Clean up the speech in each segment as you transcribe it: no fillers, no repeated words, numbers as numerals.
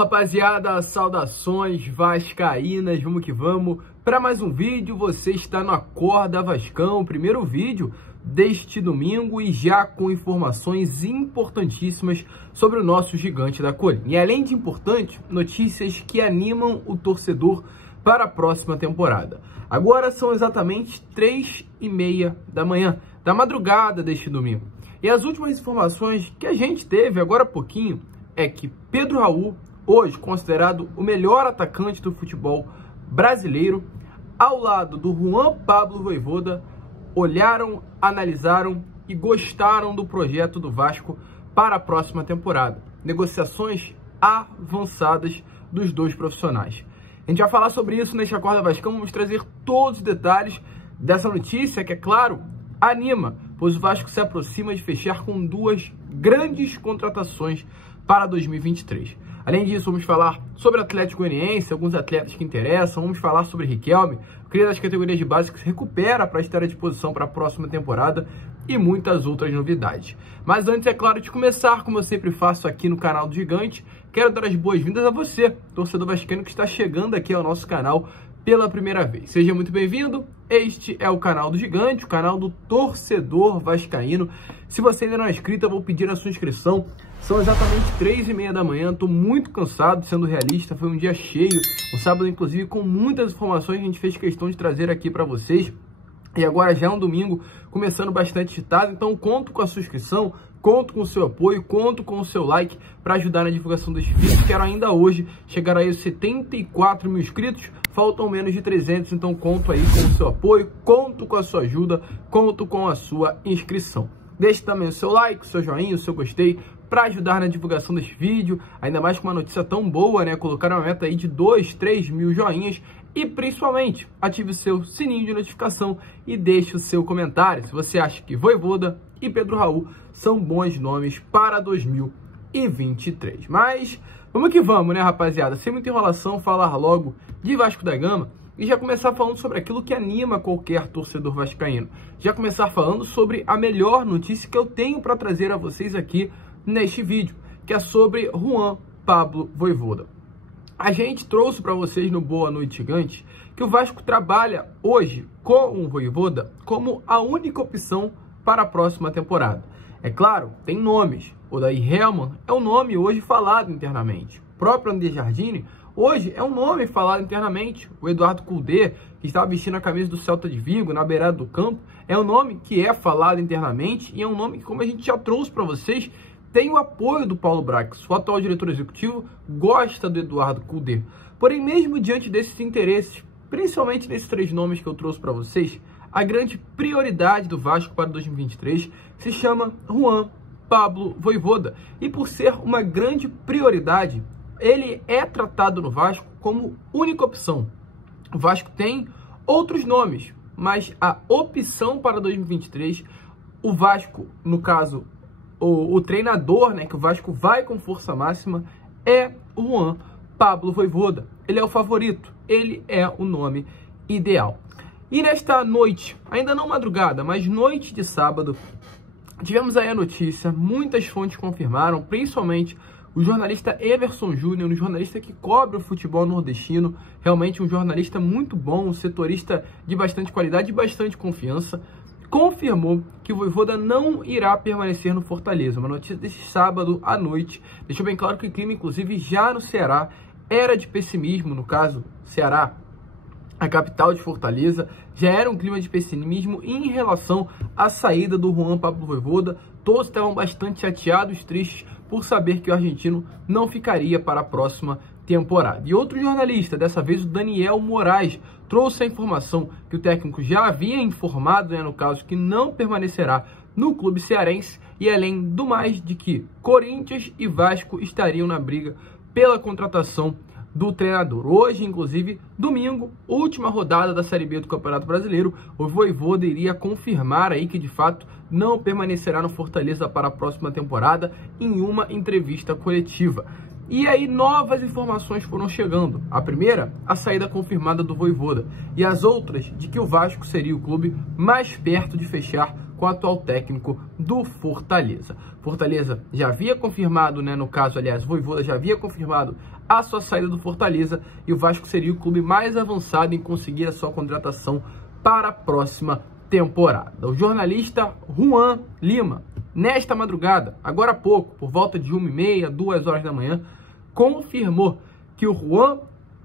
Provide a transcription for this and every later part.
rapaziada, saudações vascaínas, vamos que vamos. Para mais um vídeo, você está no Acorda Vascão, primeiro vídeo deste domingo e já com informações importantíssimas sobre o nosso gigante da colina. E além de importante, notícias que animam o torcedor para a próxima temporada. Agora são exatamente 3h30 da manhã, da madrugada deste domingo. E as últimas informações que a gente teve agora há pouquinho é que Pedro Raul, hoje considerado o melhor atacante do futebol brasileiro, ao lado do Juan Pablo Vojvoda, olharam, analisaram e gostaram do projeto do Vasco para a próxima temporada. Negociações avançadas dos dois profissionais. A gente vai falar sobre isso neste Acorda Vascão, vamos trazer todos os detalhes dessa notícia que, é claro, anima, pois o Vasco se aproxima de fechar com duas grandes contratações para 2023. Além disso, vamos falar sobre o Atlético Goianiense, alguns atletas que interessam, vamos falar sobre Riquelme, cria das categorias de base que se recupera para estar à disposição para a próxima temporada e muitas outras novidades. Mas antes, é claro, de começar, como eu sempre faço aqui no canal do Gigante, quero dar as boas-vindas a você, torcedor vascaíno que está chegando aqui ao nosso canal pela primeira vez. Seja muito bem-vindo, este é o canal do Gigante, o canal do torcedor vascaíno. Se você ainda não é inscrito, eu vou pedir a sua inscrição. São exatamente 3h30 da manhã, estou muito cansado, sendo realista, foi um dia cheio, um sábado inclusive com muitas informações que a gente fez questão de trazer aqui para vocês. E agora já é um domingo, começando bastante agitado, então conto com a sua inscrição, conto com o seu apoio, conto com o seu like para ajudar na divulgação deste vídeo. Quero ainda hoje chegar aí aos 74 mil inscritos, faltam menos de 300, então conto aí com o seu apoio, conto com a sua ajuda, conto com a sua inscrição. Deixe também o seu like, o seu joinha, o seu gostei, para ajudar na divulgação desse vídeo, ainda mais com uma notícia tão boa, né? Colocar uma meta aí de 2, 3 mil joinhas e principalmente ative o seu sininho de notificação e deixe o seu comentário se você acha que Vojvoda e Pedro Raul são bons nomes para 2023. Mas vamos que vamos, né, rapaziada? Sem muita enrolação, falar logo de Vasco da Gama e já começar falando sobre aquilo que anima qualquer torcedor vascaíno. Já começar falando sobre a melhor notícia que eu tenho para trazer a vocês aqui neste vídeo, que é sobre Juan Pablo Vojvoda. A gente trouxe para vocês no Boa Noite Gigante que o Vasco trabalha hoje com o Vojvoda como a única opção para a próxima temporada. É claro, tem nomes. O Daí Helman é um nome hoje falado internamente. O próprio André Jardine hoje é um nome falado internamente. O Eduardo Cudê, que estava vestindo a camisa do Celta de Vigo na beirada do campo, é um nome que é falado internamente e é um nome que, como a gente já trouxe para vocês, tem o apoio do Paulo Brax. O atual diretor executivo gosta do Eduardo Cudê. Porém, mesmo diante desses interesses, principalmente nesses três nomes que eu trouxe para vocês, a grande prioridade do Vasco para 2023 se chama Juan Pablo Vojvoda. E por ser uma grande prioridade, ele é tratado no Vasco como única opção. O Vasco tem outros nomes, mas a opção para 2023, o Vasco, no caso, o treinador, né, que o Vasco vai com força máxima, é o Juan Pablo Vojvoda. Ele é o favorito, ele é o nome ideal. E nesta noite, ainda não madrugada, mas noite de sábado, tivemos aí a notícia, muitas fontes confirmaram, principalmente o jornalista Everson Júnior, um jornalista que cobre o futebol nordestino, realmente um jornalista muito bom, um setorista de bastante qualidade e bastante confiança, confirmou que o Vojvoda não irá permanecer no Fortaleza. Uma notícia desse sábado à noite deixou bem claro que o clima, inclusive, já no Ceará era de pessimismo. No caso, Ceará, a capital de Fortaleza, já era um clima de pessimismo em relação à saída do Juan Pablo Vojvoda. Todos estavam bastante chateados, tristes, por saber que o argentino não ficaria para a próxima temporada. E outro jornalista, dessa vez o Daniel Moraes, trouxe a informação que o técnico já havia informado, né, no caso, que não permanecerá no clube cearense, e além do mais, de que Corinthians e Vasco estariam na briga pela contratação do treinador. Hoje, inclusive, domingo, última rodada da Série B do Campeonato Brasileiro, o Vojvoda iria confirmar aí que, de fato, não permanecerá no Fortaleza para a próxima temporada em uma entrevista coletiva. E aí novas informações foram chegando. A primeira, a saída confirmada do Vojvoda. E as outras, de que o Vasco seria o clube mais perto de fechar com o atual técnico do Fortaleza. Fortaleza já havia confirmado, né, no caso, aliás, Vojvoda já havia confirmado a sua saída do Fortaleza e o Vasco seria o clube mais avançado em conseguir a sua contratação para a próxima temporada. O jornalista Juan Lima, nesta madrugada, agora há pouco, por volta de 1h30, 2 horas da manhã, confirmou que o Juan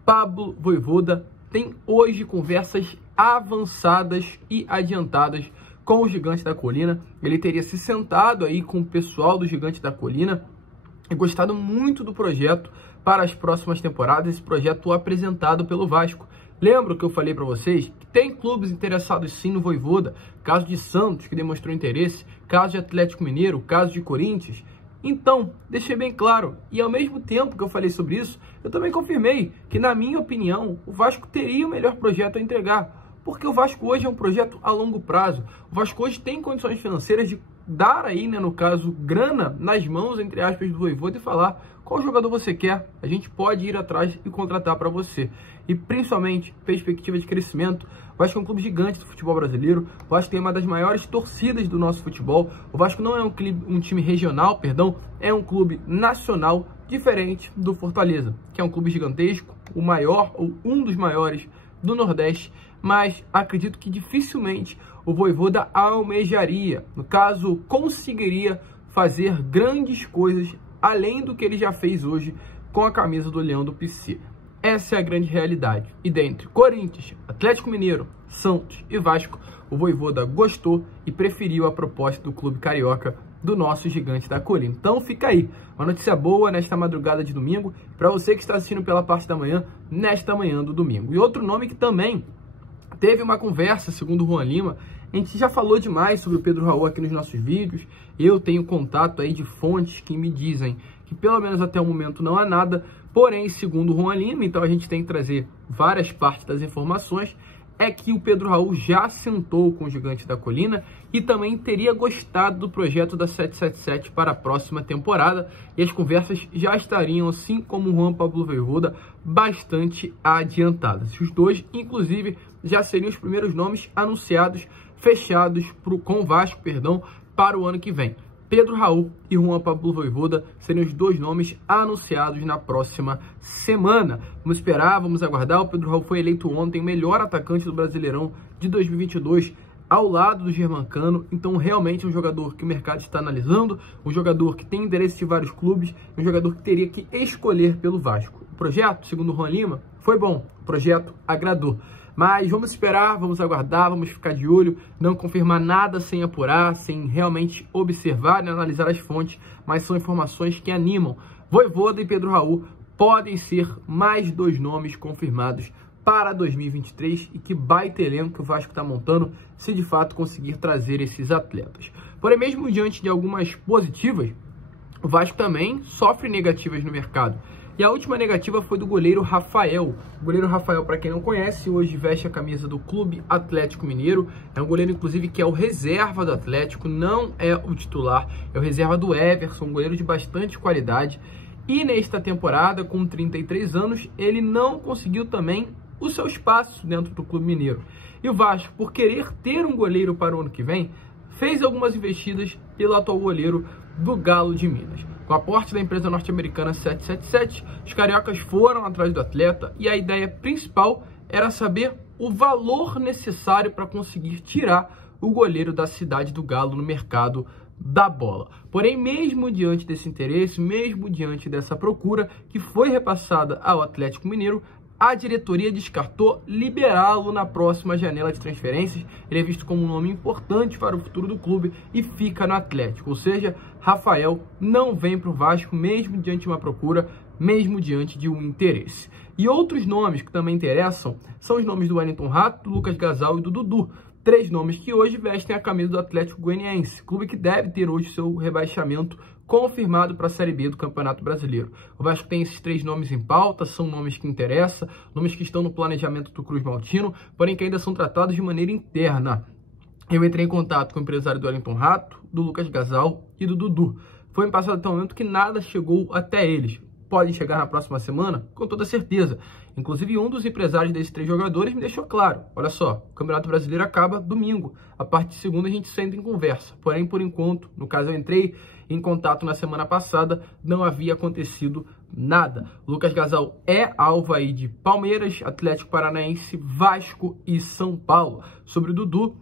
Pablo Vojvoda tem hoje conversas avançadas e adiantadas com o Gigante da Colina. Ele teria se sentado aí com o pessoal do Gigante da Colina e gostado muito do projeto para as próximas temporadas, esse projeto apresentado pelo Vasco. Lembro que eu falei para vocês que tem clubes interessados sim no Vojvoda, caso de Santos, que demonstrou interesse, caso de Atlético Mineiro, caso de Corinthians. Então, deixei bem claro, e ao mesmo tempo que eu falei sobre isso, eu também confirmei que, na minha opinião, o Vasco teria o melhor projeto a entregar, porque o Vasco hoje é um projeto a longo prazo. O Vasco hoje tem condições financeiras de dar aí, né, no caso, grana nas mãos, entre aspas, do Vojvoda e falar qual jogador você quer, a gente pode ir atrás e contratar para você. E principalmente, perspectiva de crescimento. O Vasco é um clube gigante do futebol brasileiro, o Vasco tem uma das maiores torcidas do nosso futebol, o Vasco não é um time regional, é um clube nacional, diferente do Fortaleza, que é um clube gigantesco, o maior ou um dos maiores do Nordeste, mas acredito que dificilmente o Vojvoda almejaria, no caso, conseguiria fazer grandes coisas além do que ele já fez hoje com a camisa do Leão do PC. Essa é a grande realidade. E dentre Corinthians, Atlético Mineiro, Santos e Vasco, o Vojvoda gostou e preferiu a proposta do clube carioca do nosso Gigante da Colina. Então fica aí, uma notícia boa nesta madrugada de domingo, para você que está assistindo pela parte da manhã, nesta manhã do domingo. E outro nome que também teve uma conversa, segundo o Juan Lima, a gente já falou demais sobre o Pedro Raul aqui nos nossos vídeos, eu tenho contato aí de fontes que me dizem que pelo menos até o momento não há nada, porém, segundo o Juan Lima, então a gente tem que trazer várias partes das informações, é que o Pedro Raul já sentou com o Gigante da Colina e também teria gostado do projeto da 777 para a próxima temporada, e as conversas já estariam, assim como o Juan Pablo Vojvoda, bastante adiantadas. Os dois, inclusive, já seriam os primeiros nomes anunciados, fechados com o Vasco, para o ano que vem. Pedro Raul e Juan Pablo Vojvoda seriam os dois nomes anunciados na próxima semana. Vamos esperar, vamos aguardar. O Pedro Raul foi eleito ontem o melhor atacante do Brasileirão de 2022, ao lado do Germancano. Então, realmente é um jogador que o mercado está analisando, um jogador que tem interesse de vários clubes, um jogador que teria que escolher pelo Vasco. O projeto, segundo o Juan Lima, foi bom. O projeto agradou. Mas vamos esperar, vamos aguardar, vamos ficar de olho, não confirmar nada sem apurar, sem realmente observar e analisar as fontes, mas são informações que animam. Vojvoda e Pedro Raul podem ser mais dois nomes confirmados para 2023 e que baita elenco que o Vasco está montando se de fato conseguir trazer esses atletas. Porém, mesmo diante de algumas positivas, o Vasco também sofre negativas no mercado. E a última negativa foi do goleiro Rafael. O goleiro Rafael, para quem não conhece, hoje veste a camisa do Clube Atlético Mineiro. É um goleiro, inclusive, que é o reserva do Atlético, não é o titular. É o reserva do Everson, um goleiro de bastante qualidade. E nesta temporada, com 33 anos, ele não conseguiu também o seu espaço dentro do Clube Mineiro. E o Vasco, por querer ter um goleiro para o ano que vem, fez algumas investidas pelo atual goleiro do Galo de Minas. Com o aporte da empresa norte-americana 777, os cariocas foram atrás do atleta e a ideia principal era saber o valor necessário para conseguir tirar o goleiro da cidade do Galo no mercado da bola. Porém, mesmo diante desse interesse, mesmo diante dessa procura que foi repassada ao Atlético Mineiro, a diretoria descartou liberá-lo na próxima janela de transferências. Ele é visto como um nome importante para o futuro do clube e fica no Atlético. Ou seja, Rafael não vem para o Vasco, mesmo diante de uma procura, mesmo diante de um interesse. E outros nomes que também interessam são os nomes do Wellington Rato, do Lucas Gasal e do Dudu. Três nomes que hoje vestem a camisa do Atlético Goianiense, clube que deve ter hoje seu rebaixamento confirmado para a Série B do Campeonato Brasileiro. O Vasco tem esses três nomes em pauta, são nomes que interessam, nomes que estão no planejamento do Cruz Maltino, porém que ainda são tratados de maneira interna. Eu entrei em contato com o empresário do Wellington Rato, do Lucas Gasal e do Dudu. Foi me passado até o momento que nada chegou até eles. Podem chegar na próxima semana? Com toda certeza. Inclusive, um dos empresários desses três jogadores me deixou claro. Olha só, o Campeonato Brasileiro acaba domingo. A parte de segunda a gente senta em conversa. Porém, por enquanto, no caso eu entrei em contato na semana passada, não havia acontecido nada. Lucas Gasal é alvo aí de Palmeiras, Atlético Paranaense, Vasco e São Paulo. Sobre o Dudu,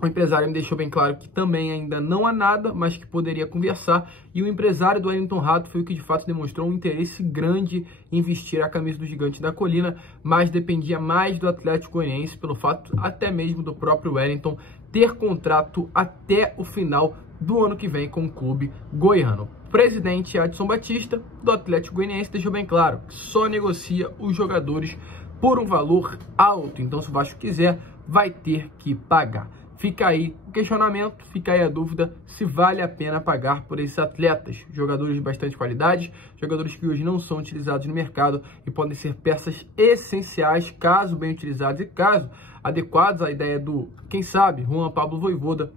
o empresário me deixou bem claro que também ainda não há nada, mas que poderia conversar. E o empresário do Wellington Rato foi o que de fato demonstrou um interesse grande em vestir a camisa do Gigante da Colina, mas dependia mais do Atlético Goianiense pelo fato até mesmo do próprio Wellington ter contrato até o final do ano que vem com o clube goiano. O presidente Adson Batista do Atlético Goianiense deixou bem claro que só negocia os jogadores por um valor alto. Então, se o Vasco quiser, vai ter que pagar. Fica aí o questionamento, fica aí a dúvida se vale a pena pagar por esses atletas, jogadores de bastante qualidade, jogadores que hoje não são utilizados no mercado e podem ser peças essenciais, caso bem utilizados e caso adequados à ideia do, quem sabe, Juan Pablo Vojvoda,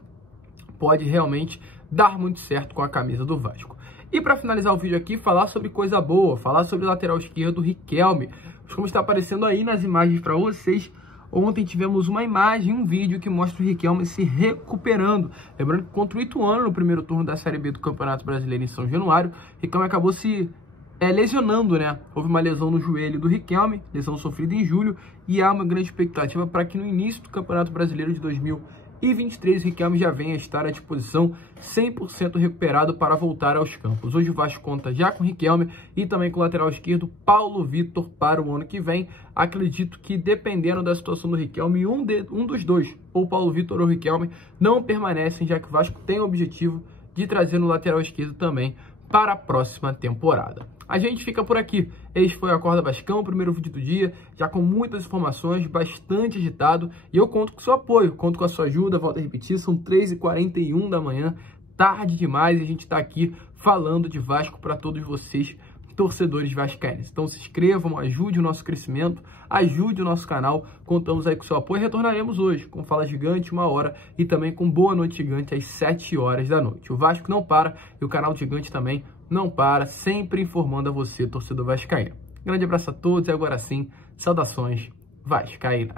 pode realmente dar muito certo com a camisa do Vasco. E para finalizar o vídeo aqui, falar sobre coisa boa, falar sobre o lateral esquerdo Riquelme. Como está aparecendo aí nas imagens para vocês, ontem tivemos uma imagem, um vídeo que mostra o Riquelme se recuperando. Lembrando que contra o Ituano, no primeiro turno da Série B do Campeonato Brasileiro em São Januário, Riquelme acabou se lesionando, né? Houve uma lesão no joelho do Riquelme, lesão sofrida em julho, e há uma grande expectativa para que no início do Campeonato Brasileiro de 2023 o Riquelme já venha a estar à disposição 100% recuperado para voltar aos campos. Hoje o Vasco conta já com o Riquelme e também com o lateral esquerdo Paulo Vitor para o ano que vem. Acredito que dependendo da situação do Riquelme, um dos dois, ou Paulo Vitor ou o Riquelme, não permanecem, já que o Vasco tem o objetivo de trazer no lateral esquerdo também para a próxima temporada. A gente fica por aqui. Este foi o Acorda Vascão, o primeiro vídeo do dia, já com muitas informações, bastante agitado, e eu conto com o seu apoio, conto com a sua ajuda. Volto a repetir, são 3h41 da manhã, tarde demais, e a gente está aqui falando de Vasco para todos vocês, torcedores vascaínos. Então se inscrevam, ajude o nosso crescimento, ajude o nosso canal, contamos aí com o seu apoio. Retornaremos hoje com Fala Gigante, 1h, e também com Boa Noite Gigante às 7h da noite. O Vasco não para e o canal Gigante também não para, sempre informando a você, torcedor vascaíno. Grande abraço a todos e agora sim, saudações vascaínas.